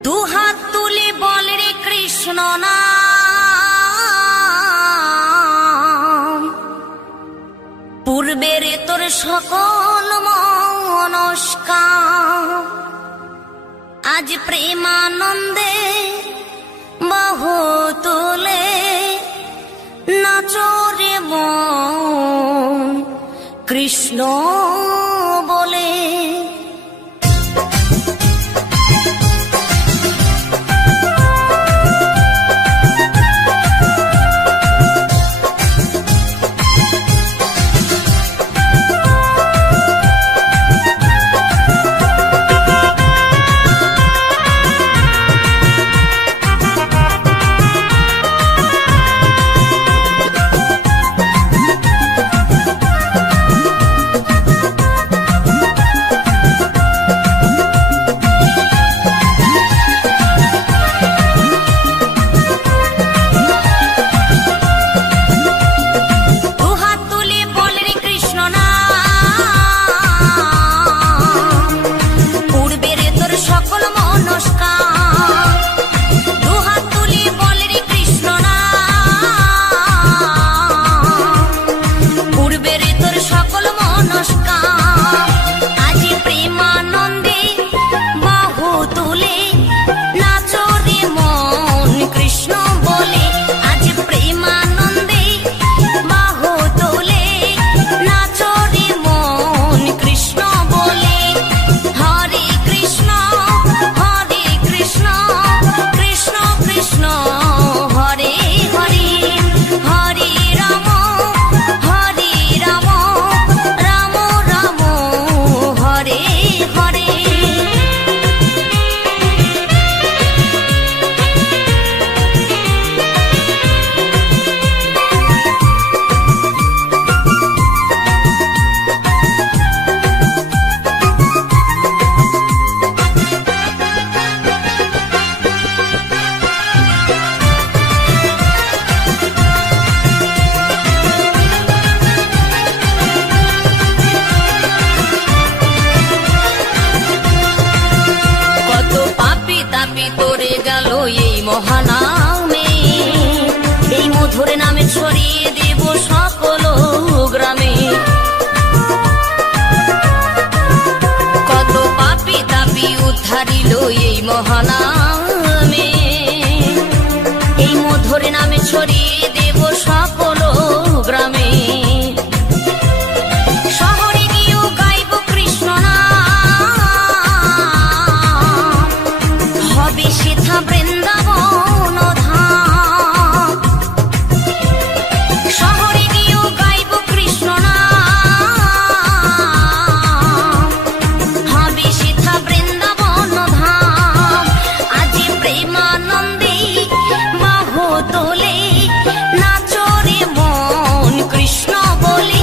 দুহাত তুলে বল রে কৃষ্ণ নাম, পূর্বের তোর সকল মনস্কাম আজ প্রেমানন্দে বাহু তুলে নাচরে মন কৃষ্ণ বলে। মহানামে এই মধুর নামে ছড়িয়ে দেব সকল গ্রামে। কত পাপী তাপী উদ্ধারিল এই মহানামে, এই মধুর নামে ছড়িয়ে দেব সকল গ্রামে। শহরে গিয়েও গাইব কৃষ্ণ নাম, হবে সেথা বৃন্দাবন ধাম। শহরে গিয়েও গাইব কৃষ্ণ নাম, হবে সেথা বৃন্দাবন ধাম। আজ প্রেমানন্দে বাহু তোলে নাচরে মন কৃষ্ণ বলে।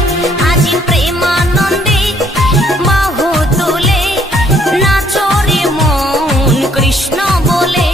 আজ প্রেমানন্দে বাহু তোলে নাচরে মন কৃষ্ণ বলে।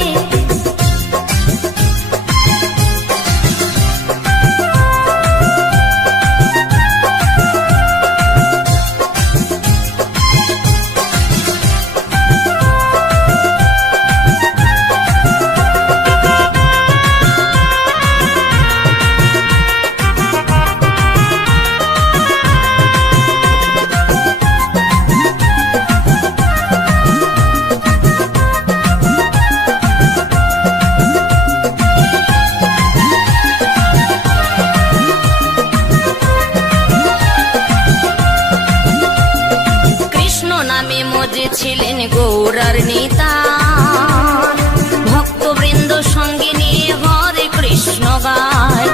ছিলেন গৌরার নেতা, ভক্তবৃন্দ সঙ্গে নিয়ে হরে কৃষ্ণ গায়।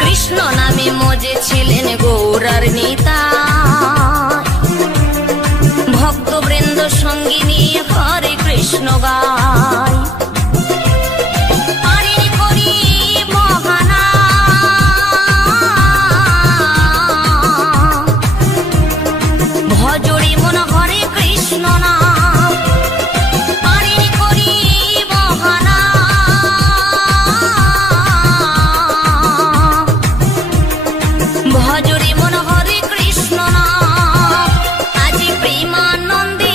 কৃষ্ণ নামে মজে ছিলেন গৌরার নেতা, ভক্তবৃন্দ সঙ্গে নিয়ে হরে কৃষ্ণ গায়। ভজরে মন হরে কৃষ্ণ নাম, পারে করি বহানা। ভজরে মন হরে কৃষ্ণ নাম, আজ প্রেমানন্দে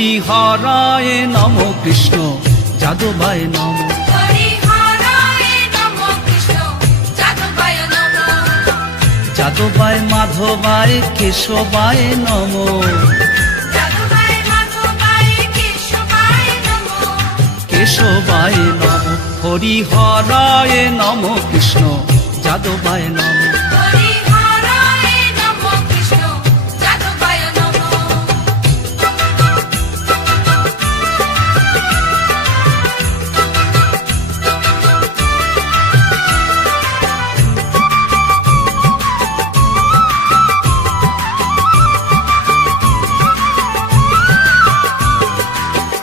হরিহরায় নম কৃষ্ণ যাদবায় নম। যাদবায় মাধবায় কেশবায় নম। কেশবায় নম। হরিহরায় নম কৃষ্ণ যাদবায় নম।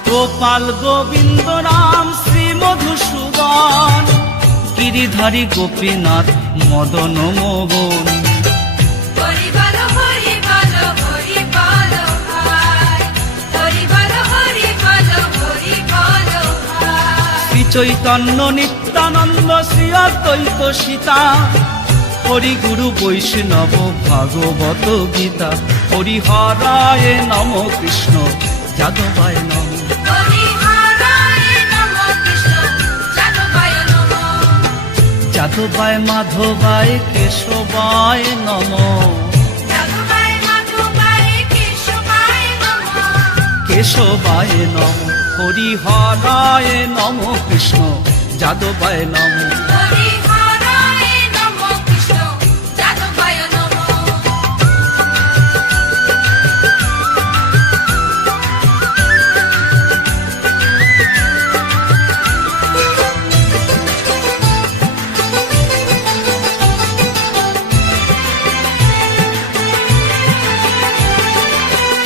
গোপাল গোবিন্দ রাম শ্রী মধুসূদন, গিরিধারী গোপীনাথ মদন মোহন। শ্রী চৈতন্য নিত্যানন্দ শ্রী অদ্বৈত সীতা, হরি গুরু বৈষ্ণব ভাগবত গীতা। হরিহরায় নম কৃষ্ণ যাদবায় নম। যাদবায় মাধবায় কেশবায় নম। কেশবায় নম। হরিহরায় নম কৃষ্ণ যাদবায় নম।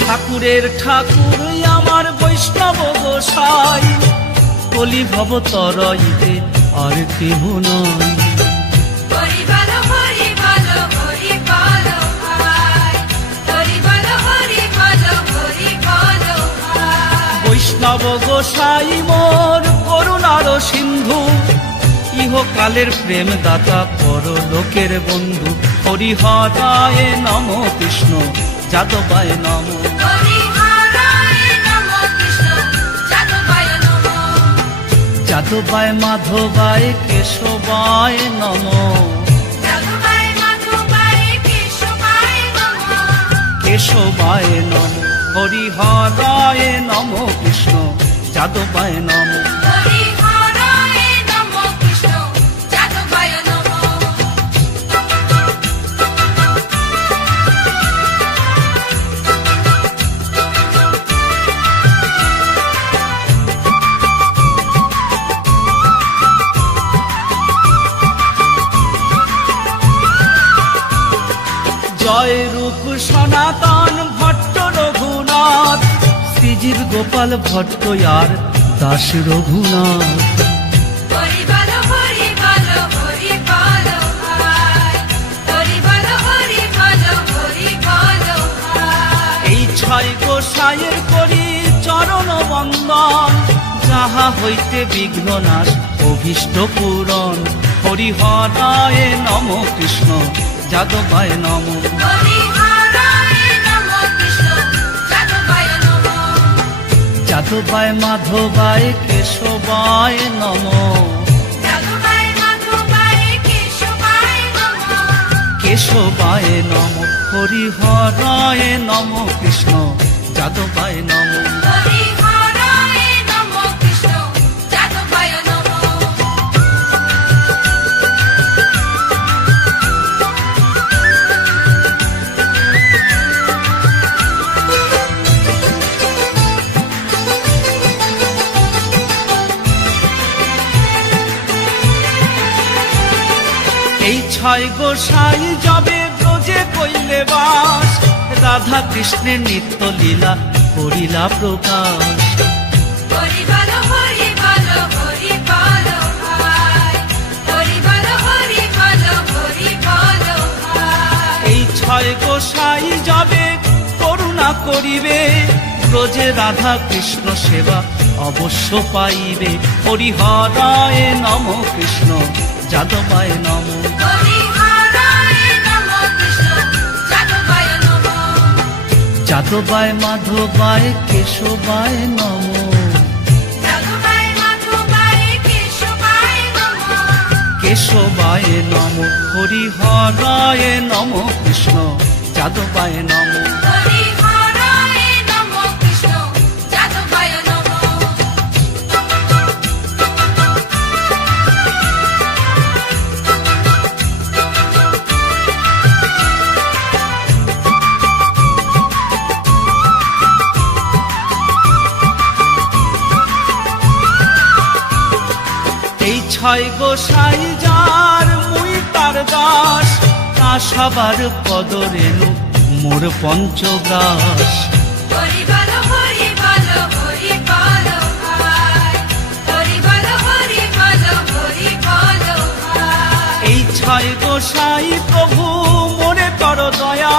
ঠাকুরের ঠাকুর আমার বৈষ্ণব গোসাই, কলি ভব তরইতে আর কেহ নয়। বৈষ্ণব গোসাই মোর করুণার সিন্ধু, ইহকালের প্রেম দাতা পরলোকের বন্ধু। হরিহরায় নম কৃষ্ণ যাদবায় নম। যাদবায় মাধবায় কেশবায় নম। কেশবায় নম। হরিহরায় নম কৃষ্ণ যাদবায় নম। জয় রূপ সনাতন ভট্ট রঘুনাথ, শ্রীজীব গোপাল ভট্ট আর দাস রঘুনাথ। এই ছয় গোসাইয়ের করি চরণ বন্দন, যাহা হইতে বিঘ্ন নাশ অভীষ্ট পূরণ। হরিহরায় নম কৃষ্ণ যাদবায় নম। যাদবায় মাধবায় কেশবায় নম। কেশবায় নম। হরিহরায় নম কৃষ্ণ যাদবায় নম। এই ছয় গোসাই যাবে ব্রজে কইলে বাস, রাধা কৃষ্ণের নিত্য লীলা করিলা প্রকাশ। এই ছয় গোসাই যাবে করুণা করিবে, ব্রজে রাধা কৃষ্ণ সেবা অবশ্য পাইবে। হরিহরায় নম কৃষ্ণ যাদবায় নম। যাদবায় মাধবায় কেশবায় নমঃ। যাদবায় মাধবায় কেশবায় নমঃ। কেশবায় নমঃ হরিহরায় নমঃ কৃষ্ণ যাদবায় নমঃ। হরিহরায় নমঃ কৃষ্ণ যাদবায় নমঃ। এই ছয় গোসাই যার মুই তার দাস, তা সবার পদরেণু মোর পঞ্চগ্রাস। হরি বল হরি বল হরি বল ভাই। হরি বল হরি বল হরি বল ভাই। এই ছয় গোসাই প্রভু মোরে কর দয়া,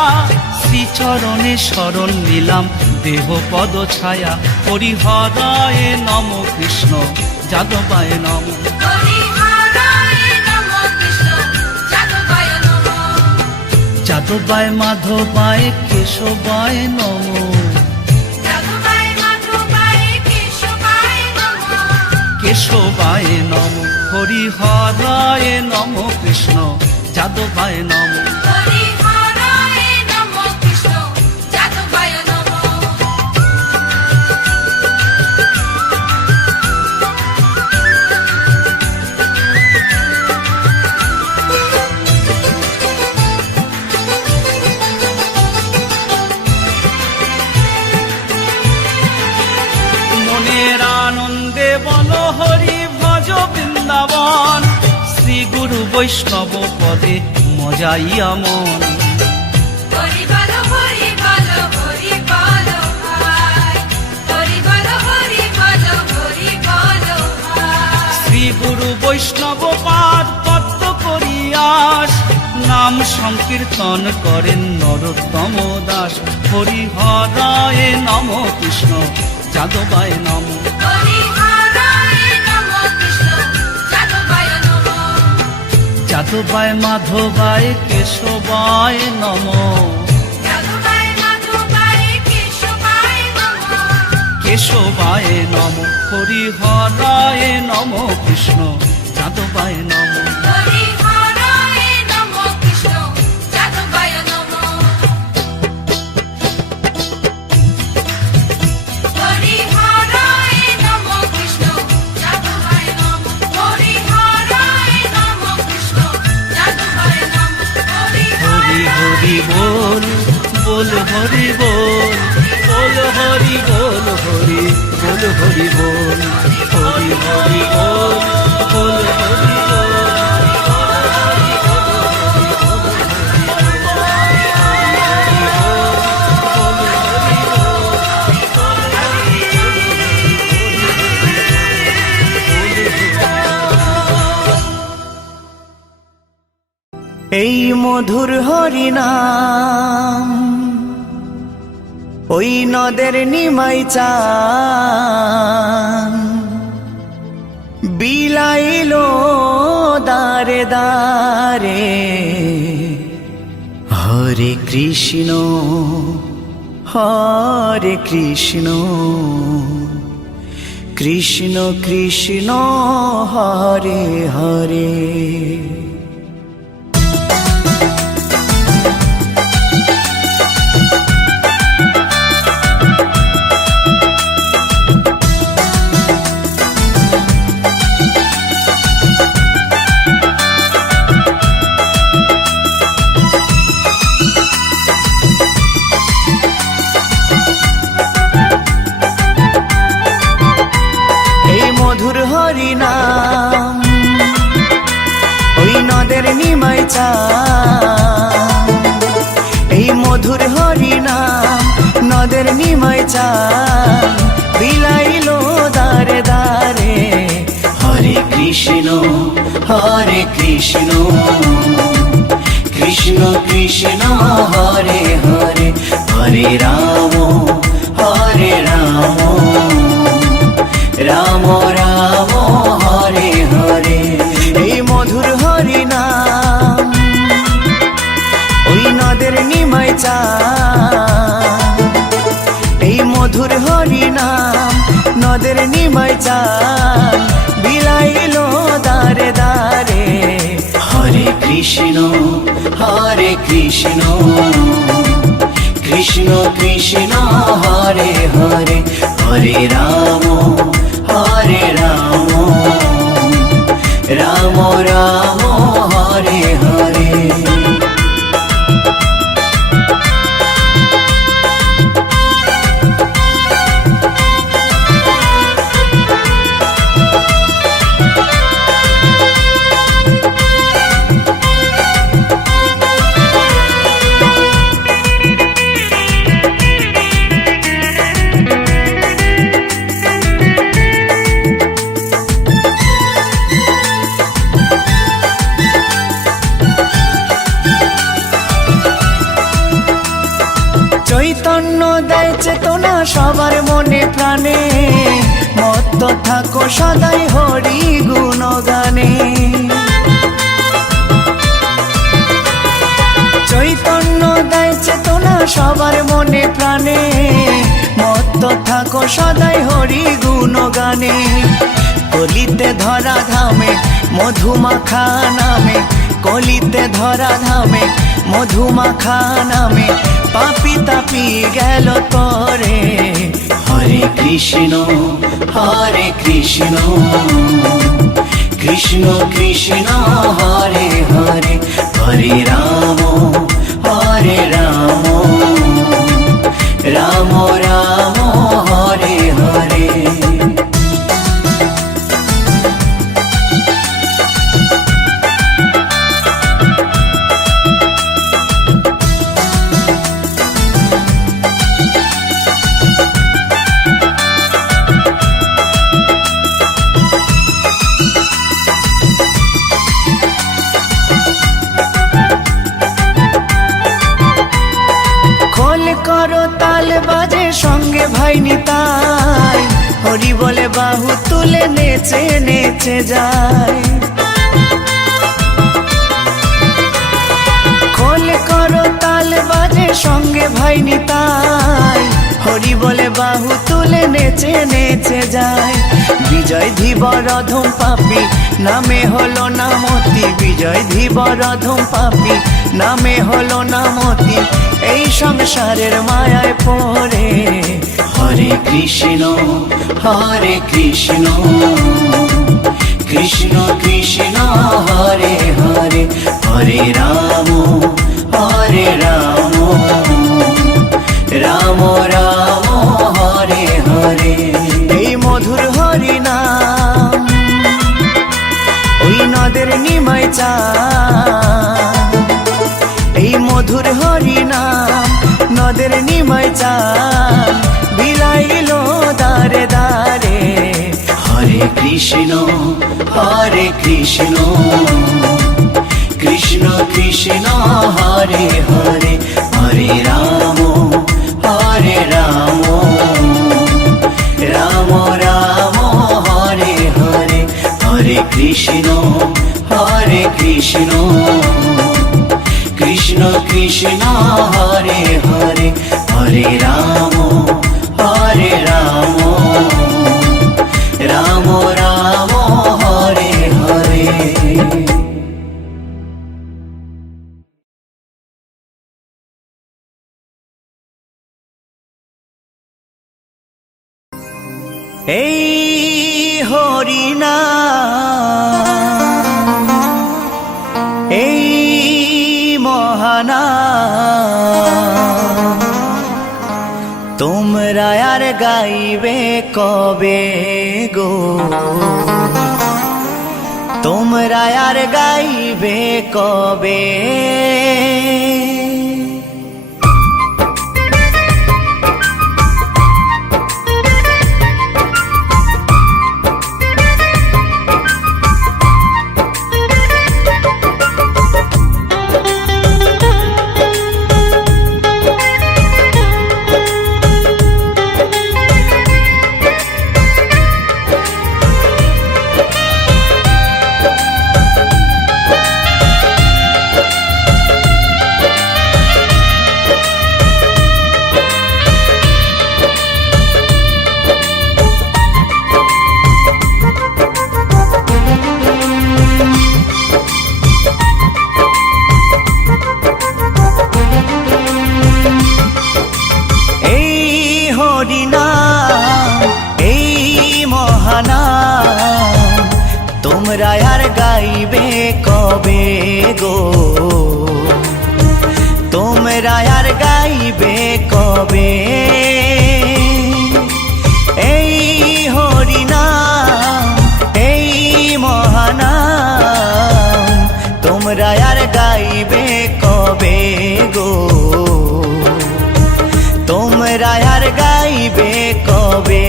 শ্রীচরণে শরণ নিলাম দেহ পদ ছায়া। হরিহরায় নমঃ কৃষ্ণ যাদবায় নমঃ। হরিহরায় নমঃ কৃষ্ণ যাদবায় নমঃ। যাদবায় মাধবায় কেশবায় নমঃ। যাদবায় মাধবায় কেশবায় নমঃ। কেশবায় নমঃ হরিহরায় নমঃ কৃষ্ণ যাদবায় নমঃ। হরিহরায় নমঃ কৃষ্ণ যাদবায় নমঃ। মনের আনন্দে বল হরি ভজ বৃন্দাবন, শ্রী গুরু বৈষ্ণব পদে মজাইয়া মন। হরি বল হরি বল হরি বল ভাই। হরি বল হরি বল হরি বল ভাই। শ্রী গুরু বৈষ্ণব পাদ পদ্ম করিয়াস, নাম সংকীর্তন করেন নরোত্তম দাস। হরিহরায় নমঃ কৃষ্ণ যাদবায় নমঃ। হরিহরায় নমঃ কৃষ্ণ যাদবায় নমঃ। যাদবায় মাধবায় কেশবায় নমঃ। যাদবায় মাধবায় কেশবায় নমঃ। কেশবায় নমঃ হরিহরায় নমঃ কৃষ্ণ যাদবায় নমঃ। হরিহরায় নমঃ কৃষ্ণ যাদবায় নমঃ। হরিহরায় নমঃ কৃষ্ণ যাদবায় নমঃ। হরিহরায় নমঃ কৃষ্ণ যাদবায় নমঃ। হরি হরি বল বল হরি বল, বল হরি বল হরি বল হরি বল। হরি হরি বল বল হরি বল। এই মধুর হরিনাম ওই নদের নিমাই চান, বিলাইল দারে দারে। হরে কৃষ্ণ হরে কৃষ্ণ, কৃষ্ণ কৃষ্ণ হরে হরে। মধুর হরিনাম ওই নদের নিমাই চান, এই মধুর হরিনাম নদের নিমাই চান, বিলাইল দারে দারে। হরে কৃষ্ণ কৃষ্ণ কৃষ্ণ হরে হরে। হরে রাম রাম রাম হরে হরে। এই মধুর হরিনাম ওই নদের নিমাই চান, এই মধুর হরি নিমাই চান বিলাইলো দারে দারে। হরে কৃষ্ণ কৃষ্ণ কৃষ্ণ হরে হরে, হরে রাম রাম রাম হরে হরে। চৈতন্য দেয় চেতনা সবার মনে প্রাণে, মত্ত থাকো সদাই হরি গুণগানে। চৈতন্য দেয় চেতনা সবার মনে প্রাণে, মত্ত থাকো সদাই হরি গুণগানে। কলিতে ধরা ধামে মধুমাখা নামে, কলিতে ধরা ধামে মধুমাখা নামে, পাপি তাপি গেল তরে। হরে কৃষ্ণ কৃষ্ণ কৃষ্ণ হরে হরে, হরে রাম রাম রাম হরে হরে। করো তাল বাজে সঙ্গে ভাই নিতাই, হরি বলে বাহু তুলে নেচে নেচে যায়। খোল করো তাল বাজে সঙ্গে ভাই নিতাই, হরি বলে বাহু তুলে নেচে নেচে যায়। বিজয় ধীবর অধম পাপী নামে হলো নামতি, বিজয় ধীবর অধম পাপী নামে হলো নামতি, এই সংসারের মায়ায় পড়ে। হরে কৃষ্ণ কৃষ্ণ কৃষ্ণ হরে হরে, হরে রাম রাম রাম হরে হরে। এই মধুর হরি নাম ওই নদের নিমাই চান, এই মধুর হরি নাম নদের নিমাই চান বিলাইলো দারে দারে। হরে কৃষ্ণ কৃষ্ণ কৃষ্ণ হরে হরে, হরে রাম রাম রাম হরে হরে, হরে কৃষ্ণ কৃষ্ণ কৃষ্ণ হরে হরে, হরে রাম রাম রাম হরে হরে। এই হরি নাম এই মহানাম, তোমরা আর গাইবে কবে গো, তোমরা আর গাইবে কবে। কবে গো, তোমরা আর গাইবে কবে এই হরিনাম, এই মহানাম, তোমরা আর গাইবে কবে গো, তোমরা আর গাইবে কবে।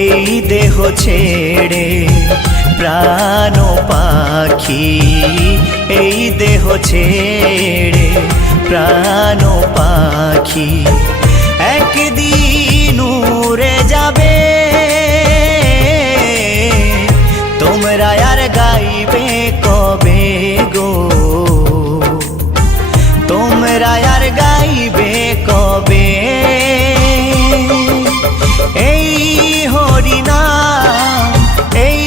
এই দেহ ছেড়ে প্রাণ পাখি, এই দেহ ছেড়ে প্রাণ পাখি, একদিন উড়ে যাবে, তোমরা আর গাইবে কবে গো, তোমরা আর গাইবে কবে এই হরিনাম, এই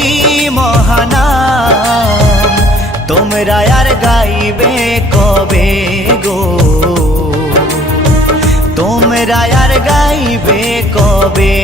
মহানাম, তোমরা আর গাইবে কবে গো, তোমরা আর গাইবে কবে।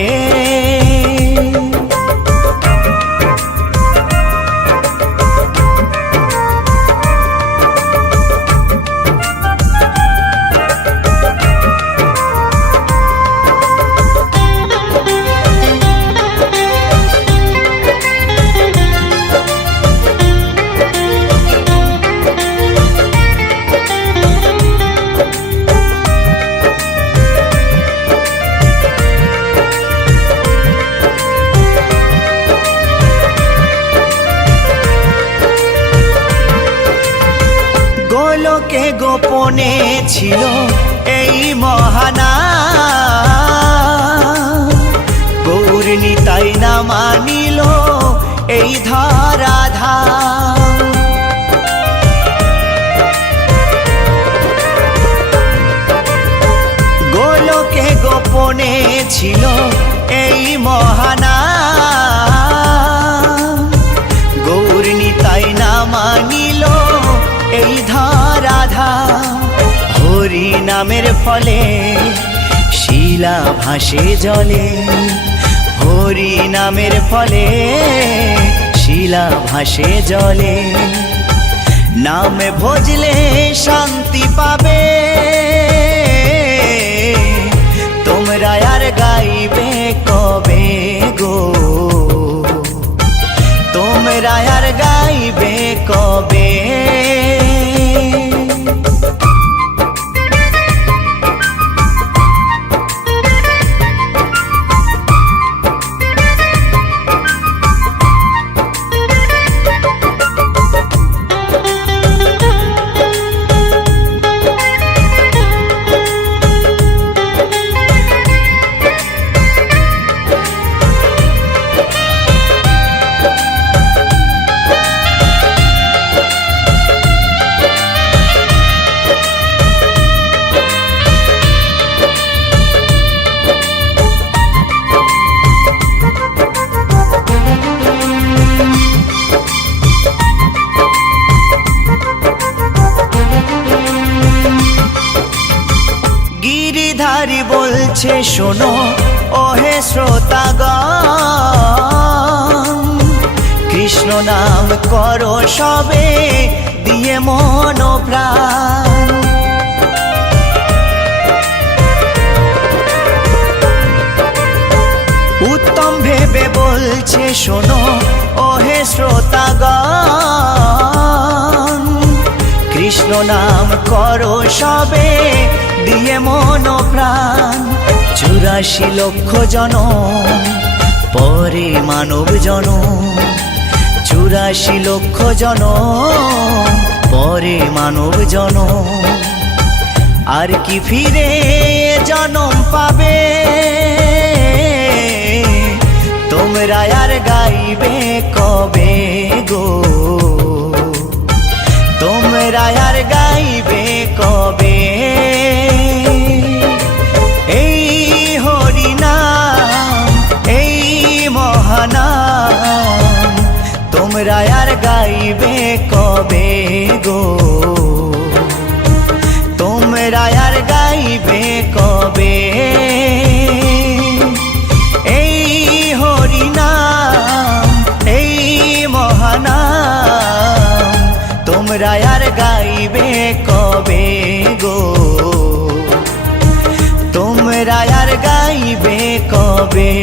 গোলকে গোপনে ছিল এই মহানাম, গৌর নিতাই না মানিল এই ধরাধাম। গোলকে গোপনে ছিল এই মহানাম, গৌর নিতাই না মানিল এই ধরাধাম। হরি নামের ফলে শিলা ভাসে জলে, হরি নামের ফলে শিলা ভাসে জলে, নামে ভজলে শান্তি পাবে, তোমরা আর গাইবে কবে গো, তোমরা আর গাইবে কবে। গিরিধারী বলছে শোনো ওহে শ্রোতাগণ, কৃষ্ণ নাম করো সবে দিয়ে মন প্রাণ। উত্তম ভেবে বলছে শোনো ওহে শ্রোতাগণ, কৃষ্ণ নাম করো সবে দিয়ে মন প্রাণ। 84 লক্ষ জনম পরে মানব জনম, 84 লক্ষ জনম পরে মানব জনম, আর কি ফিরে জনম পাবে, তোমরা আর গাইবে কবে গো, তোমরা আর গাইবে কবে এই হরিনাম, এই মহানাম, তোমরা আর গাইবে কবে গো, তোমরা আর গাইবে কবে এই হরিনাম, এই মহানাম, তোমরা আর গাইবে কবে গো, তোমরা আর গাইবে কবে।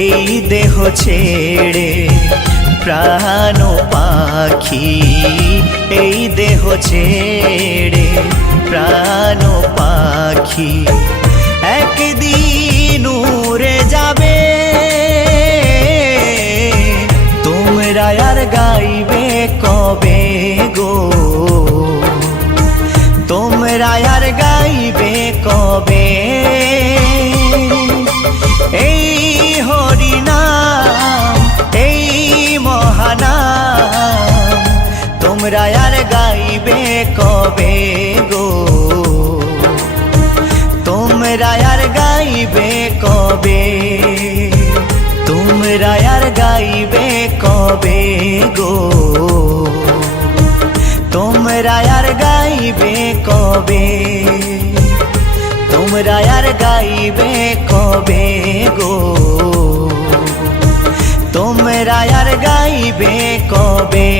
এই দেহ ছেড়ে প্রাণ পাখি, এই দেহ ছেড়ে প্রাণ পাখি একদিন উড়ে যাবে। তোমরা আর গাইবে কবে গো, তোমরা আর গাইবে কবে। এই হরিনাম, এই মহানাম, তোমরা আর গাইবে কবে গো, তোমরা আর গাইবে কবে। তোমরা আর গাইবে কবে গো, তোমরা আর গাইবে কবে। তোমরা আর গাইবে কবে গো, তোমরা আর গাইবে কবে।